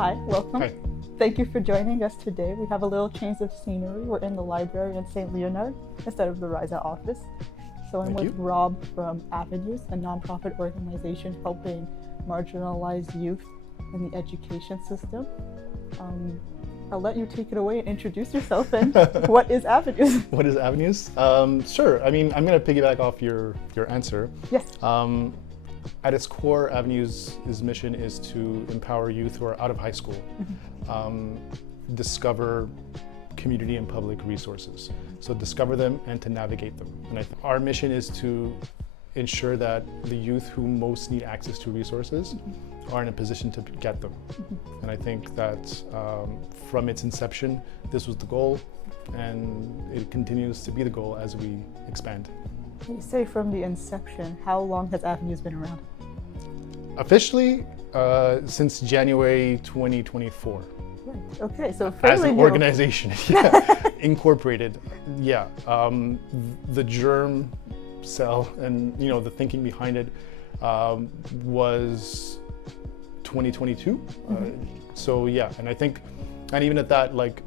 Hi, welcome. Hi. Thank you for joining us today. We have a little change of scenery. We're in the library in St. Leonard instead of the REISA office. So I'm with Rob from Avenues, a nonprofit organization helping marginalized youth in the education system. I'll let you take it away and introduce yourself and what is Avenues? What is Avenues? Sure. I mean, I'm going to piggyback off your answer. Yes. At its core, Avenues' mission is to empower youth who are out of high school, discover community and public resources. So discover them and to navigate them. And our mission is to ensure that the youth who most need access to resources are in a position to get them. And I think that from its inception, this was the goal, and it continues to be the goal as we expand. You say from the inception, how long has Avenues been around? Officially, since January 2024. Right. Okay, so fairly as an new. organization, incorporated. Yeah, the germ cell and the thinking behind it was 2022. So yeah, and I think, and even at that, like,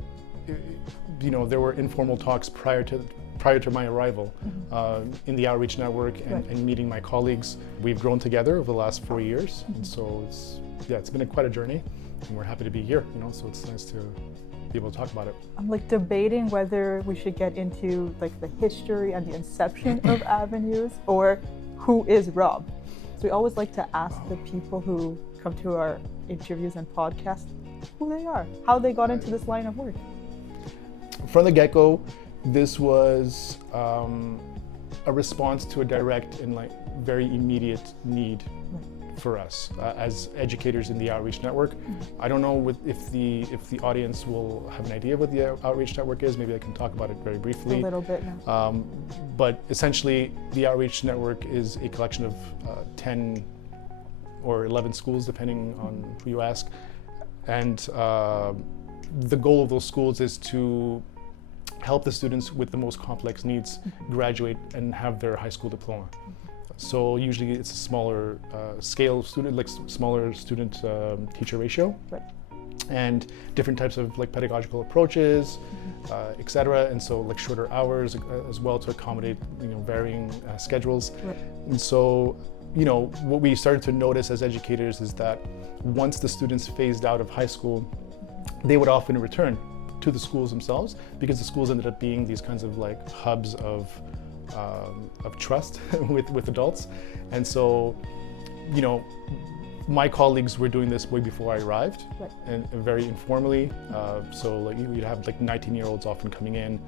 there were informal talks prior to my arrival in the outreach network and meeting my colleagues. We've grown together over the last 4 years, and so it's been quite a journey, and we're happy to be here. So it's nice to be able to talk about it. I'm debating whether we should get into the history and the inception of Avenues, or who is Rob. So we always like to ask the people who come to our interviews and podcasts who they are, how they got into this line of work. From the get-go, this was a response to a direct and very immediate need for us as educators in the outreach network. I don't know if the audience will have an idea what the outreach network is. Maybe I can talk about it very briefly. A little bit now. But essentially, the outreach network is a collection of 10 or 11 schools, depending on who you ask. And the goal of those schools is to help the students with the most complex needs graduate and have their high school diploma. So usually it's a smaller scale of student, smaller student teacher ratio, and different types of pedagogical approaches, etc. And so shorter hours as well to accommodate varying schedules. And so what we started to notice as educators is that once the students phased out of high school, they would often return to the schools themselves, because the schools ended up being these kinds of hubs of trust with adults. And so my colleagues were doing this way before I arrived, and very informally. So you'd have 19-year-olds often coming in,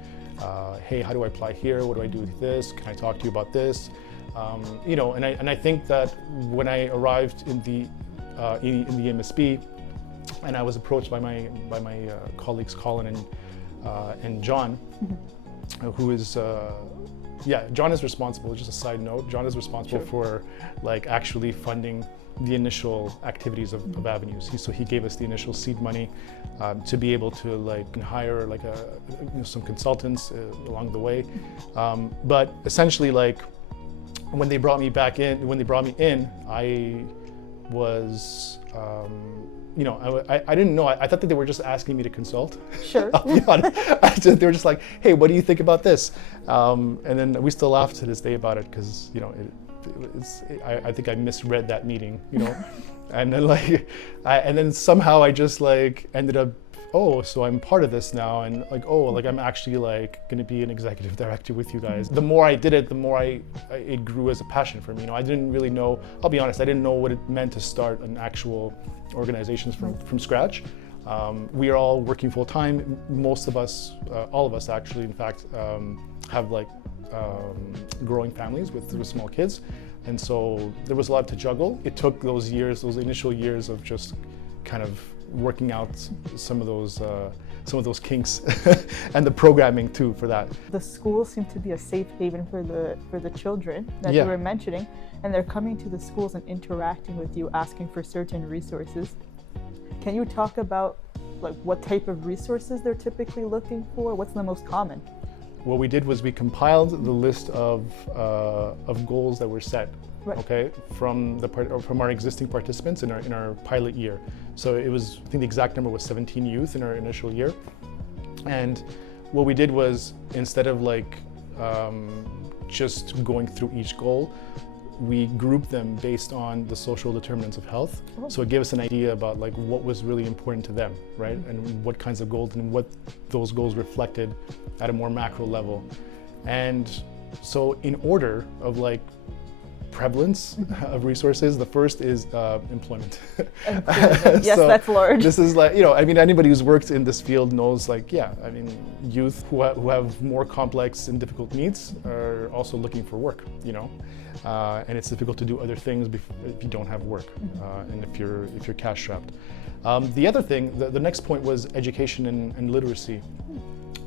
hey, how do I apply here? What do I do with this? Can I talk to you about this? And I think that when I arrived in the MSB, and I was approached by my colleagues Colin and John, who is John is responsible. Just a side note, John is responsible for actually funding the initial activities of Avenues. So he gave us the initial seed money to be able to hire some consultants along the way. But essentially, when they brought me in, I was. I didn't know. I thought that they were just asking me to consult. Sure. I'll be honest. They were just like, "Hey, what do you think about this?" And then we still laugh to this day about it, because I think I misread that meeting. And then and then somehow I just ended up, so I'm part of this now, and I'm actually going to be an executive director with you guys. The more I did it, the more it grew as a passion for me. I didn't really know. I'll be honest. I didn't know what it meant to start an actual organization from scratch. We are all working full time. Most of us, all of us actually, in fact, have growing families with small kids, and so there was a lot to juggle. It took those initial years of just kind of working out some of those kinks and the programming too for that. The schools seem to be a safe haven for the children that you were mentioning, and they're coming to the schools and interacting with you, asking for certain resources. Can you talk about what type of resources they're typically looking for? What's the most common? what we did was we compiled the list of goals that were set, Right. okay, from our existing participants in our pilot year. So it was, I think the exact number was 17 youth in our initial year. And what we did was, instead of like just going through each goal, we grouped them based on the social determinants of health. Oh. So it gave us an idea about like what was really important to them, right? And what kinds of goals and what those goals reflected at a more macro level. And so in order of like prevalence of resources, the first is employment. Yes, So that's large. this is like, you know, I mean, anybody who's worked in this field knows like, yeah, I mean, youth who have more complex and difficult needs are also looking for work, you know, and it's difficult to do other things if you don't have work, and if you're cash strapped. The other thing, the next point was education and literacy.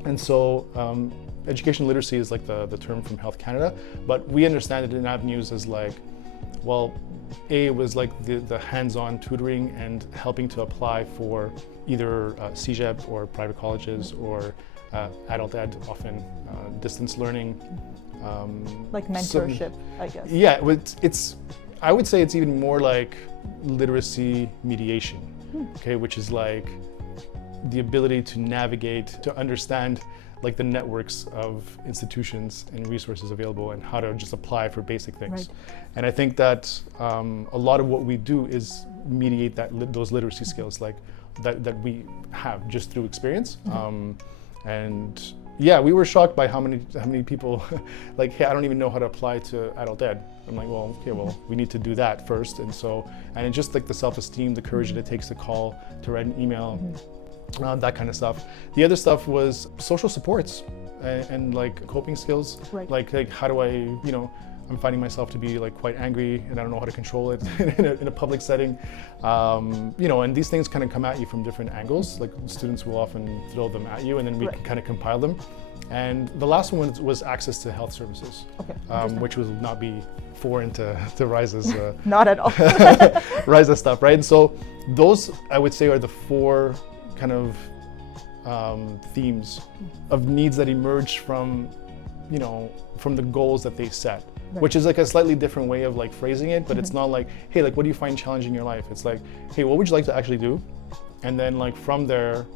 And so education literacy is like the term from Health Canada, but we understand it in Avenues as like, well, it was like the hands-on tutoring and helping to apply for either CEGEP or private colleges or adult ed, often distance learning. Like mentorship, I guess. Yeah, it's I would say it's even more like literacy mediation, okay, which is like the ability to navigate, to understand like the networks of institutions and resources available and how to just apply for basic things. Right. And I think that a lot of what we do is mediate those literacy skills like that we have just through experience. And yeah, we were shocked by how many people like, hey, I don't even know how to apply to adult ed. I'm like, well, okay, well, we need to do that first. And it's just like the self-esteem, the courage that it takes to call, to write an email, that kind of stuff. The other stuff was social supports and like coping skills. Right. Like how do I, you know, I'm finding myself to be like quite angry and I don't know how to control it in a public setting. You know, and these things kind of come at you from different angles. Like students will often throw them at you and then we can kind of compile them. And the last one was access to health services, which will not be foreign to REISA's Not at all. REISA stuff, right? And so those, I would say, are the four kind of themes of needs that emerge from, you know, from the goals that they set. Right. Which is like a slightly different way of like phrasing it, but it's not like, hey, like what do you find challenging in your life? It's like, hey, what would you like to actually do? And then like from there,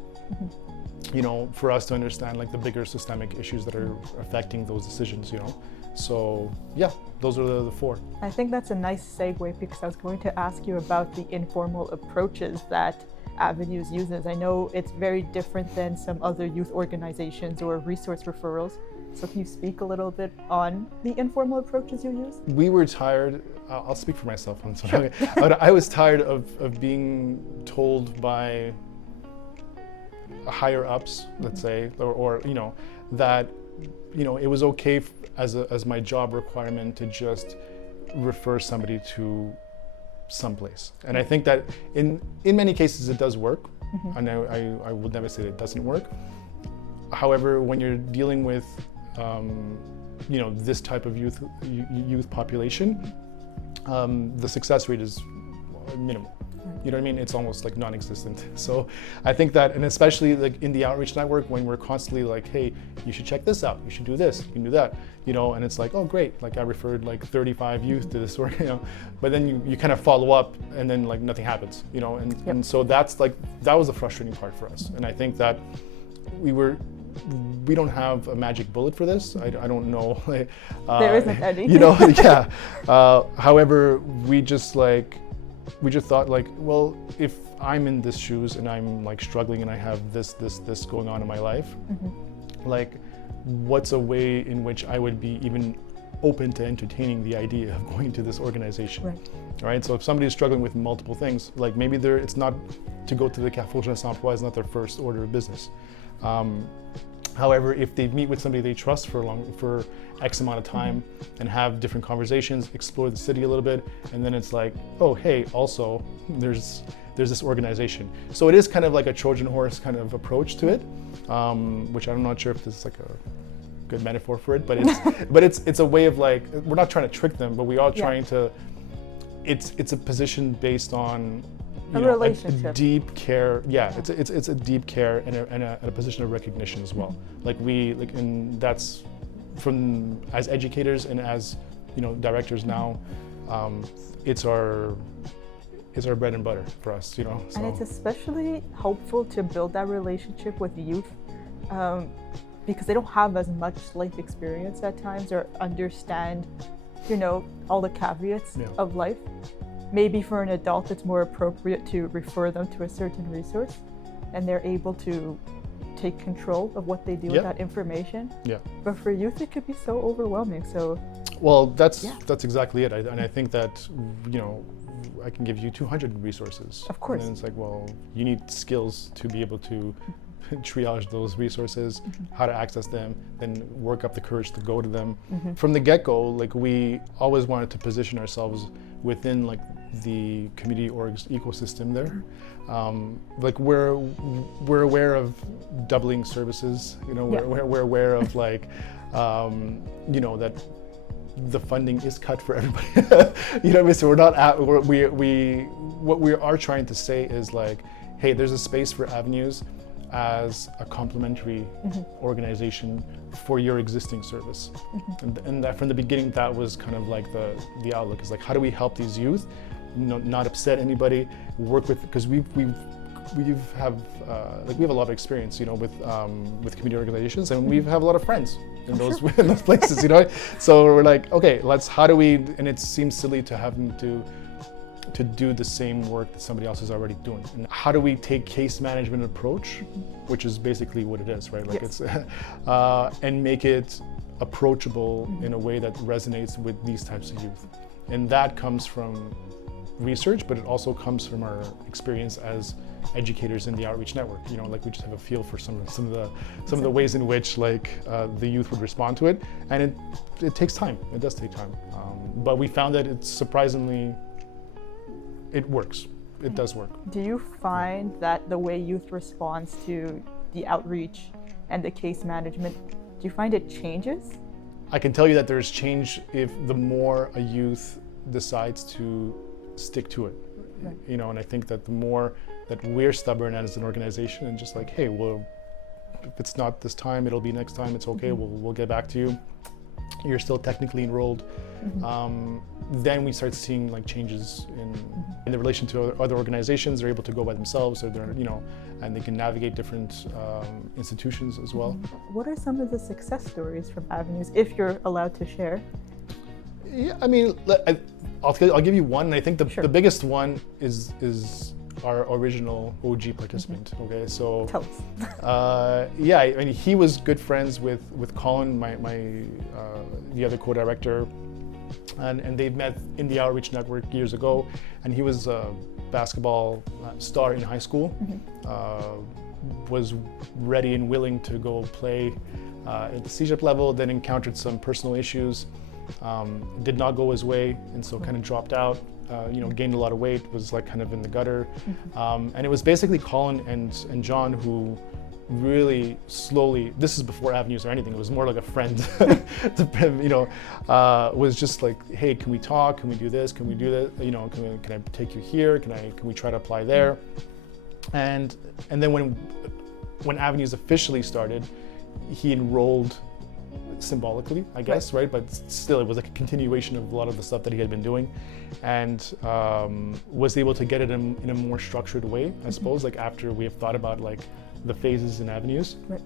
you know, for us to understand like the bigger systemic issues that are affecting those decisions, you know. So yeah, those are the four. I think that's a nice segue because I was going to ask you about the informal approaches that Avenues uses. I know it's very different than some other youth organizations or resource referrals. So can you speak a little bit on the informal approaches you use? We were tired, I'll speak for myself on this one. I was tired of being told by higher ups, let's say, or you know, that, you know, it was okay as my job requirement to just refer somebody to someplace. And I think that in many cases it does work. And I would never say that it doesn't work. However, when you're dealing with you know, this type of youth population, the success rate is minimal. You know what I mean? It's almost like non-existent. So I think that, and especially like in the outreach network, when we're constantly like, hey, you should check this out, you should do this, you can do that, you know, and it's like, oh great, like I referred like 35 youth to this, or, you know, but then you kind of follow up and then like nothing happens, you know, and so that's like, that was the frustrating part for us. And I think that we don't have a magic bullet for this. I don't know. There isn't any. You know, yeah. However, we just thought like, well, if I'm in this shoes and I'm like struggling and I have this going on in my life, like what's a way in which I would be even open to entertaining the idea of going to this organization, right? So if somebody's struggling with multiple things, like maybe it's not to go to the Carrefour Jeunesse Emploi is not their first order of business. However, if they meet with somebody they trust for X amount of time and have different conversations, explore the city a little bit, and then it's like, oh, hey, also there's this organization. So it is kind of like a Trojan horse kind of approach to it, which I'm not sure if this is like a good metaphor for it, but it's a way of like, we're not trying to trick them, but we are trying to. It's a position based on, relationship. A deep care. Yeah, it's a deep care and a position of recognition as well. And that's from as educators and as directors now. It's our bread and butter for us, So. And it's especially helpful to build that relationship with youth because they don't have as much life experience at times or understand, all the caveats of life. Maybe for an adult, it's more appropriate to refer them to a certain resource and they're able to take control of what they do with that information. Yeah. But for youth, it could be so overwhelming. So. Well, that's exactly it. And I think that, I can give you 200 resources. Of course. And it's like, well, you need skills to be able to triage those resources, how to access them, then work up the courage to go to them. From the get-go, we always wanted to position ourselves within the community orgs ecosystem there. We're aware of doubling services, we're aware of that the funding is cut for everybody. So we're not what we are trying to say is hey, there's a space for Avenues as a complementary organization for your existing service. And that from the beginning, that was kind of the outlook is how do we help these youth, not upset anybody, work with, because we have a lot of experience, with community organizations, and we have a lot of friends in those in those places, So we're okay, how do we? And it seems silly to have them to do the same work that somebody else is already doing. And how do we take case management approach, which is basically what it is, right? It's and make it approachable in a way that resonates with these types of youth, and that comes from research, but it also comes from our experience as educators in the outreach network. We just have a feel for some of the ways in which the youth would respond to it, and it takes time. It does take time, but we found that it's surprisingly it works. It does work. Do you find that the way youth responds to the outreach and the case management, do you find it changes? I can tell you that there's change if the more a youth decides to stick to it. Right. And I think that the more that we're stubborn as an organization and just hey, well, if it's not this time, it'll be next time, it's okay, we'll get back to you. You're still technically enrolled. Then we start seeing changes in the relation to other organizations. They're able to go by themselves, or they're and they can navigate different institutions as well. What are some of the success stories from Avenues, if you're allowed to share? Yeah, I mean, I'll give you one. And I think the biggest one is our original OG participant. Okay, so tell us. I mean, he was good friends with Colin, my the other co-director, and they met in the outreach network years ago. And he was a basketball star in high school, was ready and willing to go play at the CJEP level. Then encountered some personal issues, did not go his way, and so kind of dropped out. Gained a lot of weight, was kind of in the gutter. And it was basically Colin and John who really slowly, this is before Avenues or anything, it was more like a friend, was just hey, can we talk? Can we do this? Can we do that? Can I take you here? Can we try to apply there? And then when Avenues officially started, he enrolled symbolically, I guess, right? But still, it was a continuation of a lot of the stuff that he had been doing, and was able to get it in a more structured way, I suppose, after we have thought about the phases and Avenues. Right.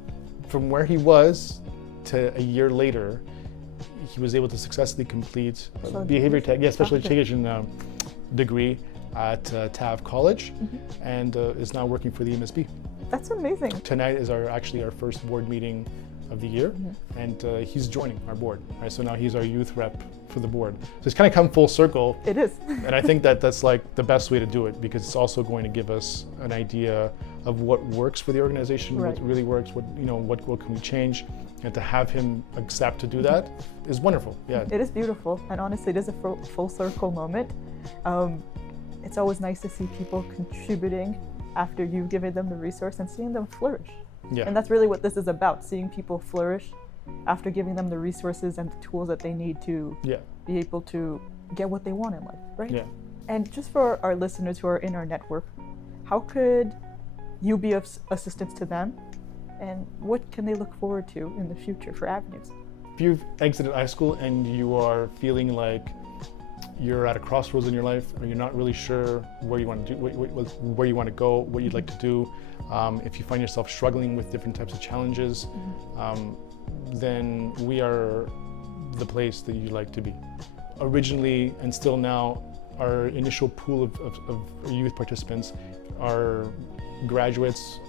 From where he was to a year later, he was able to successfully complete behavior tech, special education degree at TAV College, and is now working for the MSB. That's amazing. Tonight is our first board meeting of the year, and he's joining our board. Right, so now he's our youth rep for the board. So it's kind of come full circle. It is. And I think that that's the best way to do it, because it's also going to give us an idea of what works for the organization, what really works, what can we change, and to have him accept to do that is wonderful. Yeah. It is beautiful, and honestly, it is a full circle moment. It's always nice to see people contributing after you've given them the resource and seeing them flourish. Yeah. And that's really what this is about, seeing people flourish after giving them the resources and the tools that they need to be able to get what they want in life, right? Yeah. And just for our listeners who are in our network, how could you be of assistance to them? And what can they look forward to in the future for Avenues? If you've exited high school and you are feeling like you're at a crossroads in your life, or you're not really sure where you want to do, where you want to go, what you'd like to do, if you find yourself struggling with different types of challenges, then we are the place that you'd like to be. Originally and still now, our initial pool of youth participants are graduates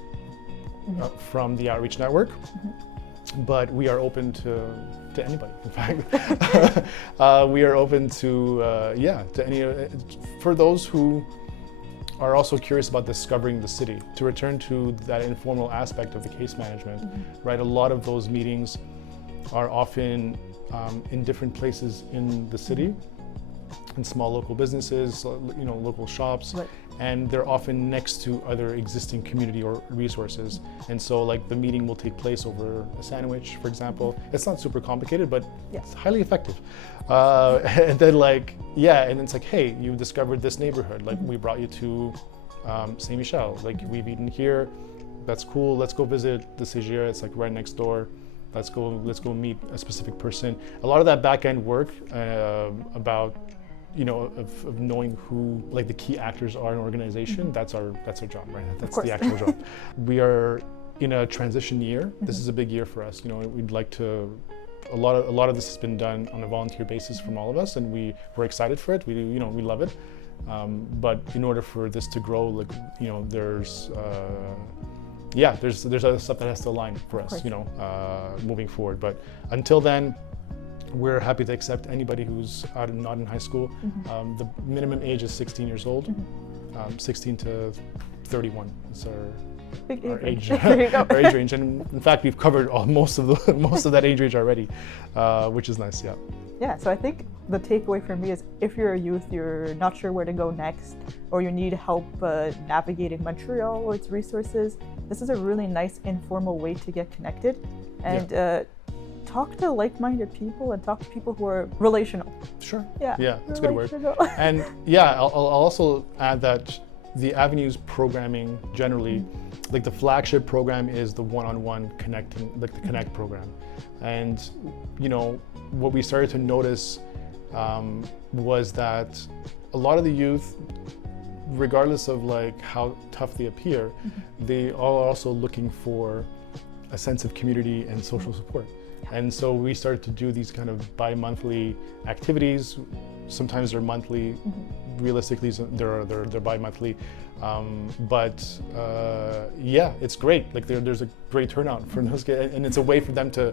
from the outreach network, but we are open to anybody. In fact, we are open to any, for those who are also curious about discovering the city. To return to that informal aspect of the case management, right? A lot of those meetings are often in different places in the city, in small local businesses, local shops, right. And they're often next to other existing community or resources. And so like the meeting will take place over a sandwich, for example. It's not super complicated, but it's highly effective. And then and it's like, hey, you discovered this neighborhood. Like we brought you to Saint Michel. Like we've eaten here, that's cool. Let's go visit the Sigier. It's like right next door. Let's go meet a specific person. A lot of that back end work about of knowing who like the key actors are in an organization, that's our job, right? That's the actual job. We are in a transition year. This is a big year for us. We'd like to, a lot of this has been done on a volunteer basis from all of us, and we're excited for it. We love it. But in order for this to grow, there's other stuff that has to align for us, moving forward. But until then, we're happy to accept anybody who's not in high school. The minimum age is 16 years old, 16 to 31 is our age range. And in fact, we've covered most of that age range already, which is nice. Yeah, so I think the takeaway for me is if you're a youth, you're not sure where to go next, or you need help navigating Montreal or its resources, this is a really nice informal way to get connected and talk to like-minded people and talk to people who are relational. Sure. Yeah, that's a good word. And I'll also add that the Avenues programming generally, like the flagship program is the one-on-one connecting, like the Connect program. And what we started to notice was that a lot of the youth, regardless of how tough they appear, they are also looking for a sense of community and social support. And so we started to do these kind of bi-monthly activities. Sometimes they're monthly. Realistically, they're bi-monthly. It's great. Like there's a great turnout for those kids, and it's a way for them to,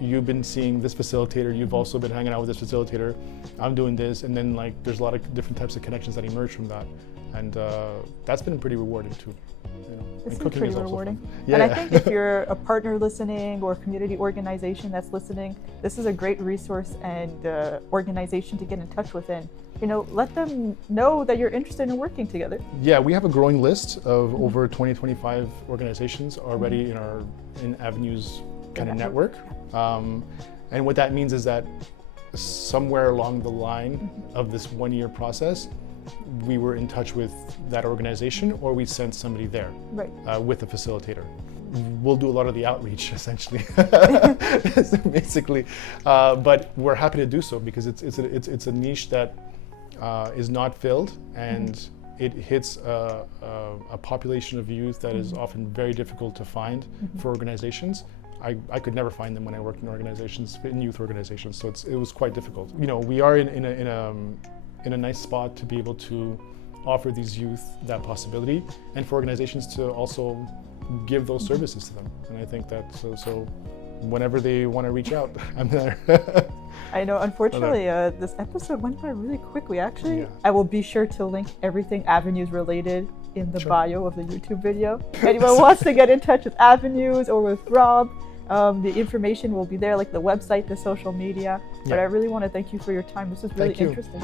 you've been seeing this facilitator, you've also been hanging out with this facilitator, I'm doing this, and then there's a lot of different types of connections that emerge from that, and that's been pretty rewarding too. This is pretty rewarding. And I think if you're a partner listening or a community organization that's listening, this is a great resource and organization to get in touch with, and let them know that you're interested in working together. Yeah, we have a growing list of over 20-25 organizations already in Avenues kind of network. And what that means is that somewhere along the line of this 1 year process, we were in touch with that organization, or we sent somebody there with a facilitator. We'll do a lot of the outreach, essentially, basically. But we're happy to do so because it's a niche that is not filled, and it hits a population of youth that is often very difficult to find for organizations. I could never find them when I worked in youth organizations, so it was quite difficult. We are in a nice spot to be able to offer these youth that possibility, and for organizations to also give those services to them. And I think that so whenever they want to reach out, I'm there. I know, unfortunately, this episode went by really quickly, actually. I will be sure to link everything Avenues related in the bio of the YouTube video. If anyone wants to get in touch with Avenues or with Rob, the information will be there, like the website, the social media. But I really want to thank you for your time. This was really interesting.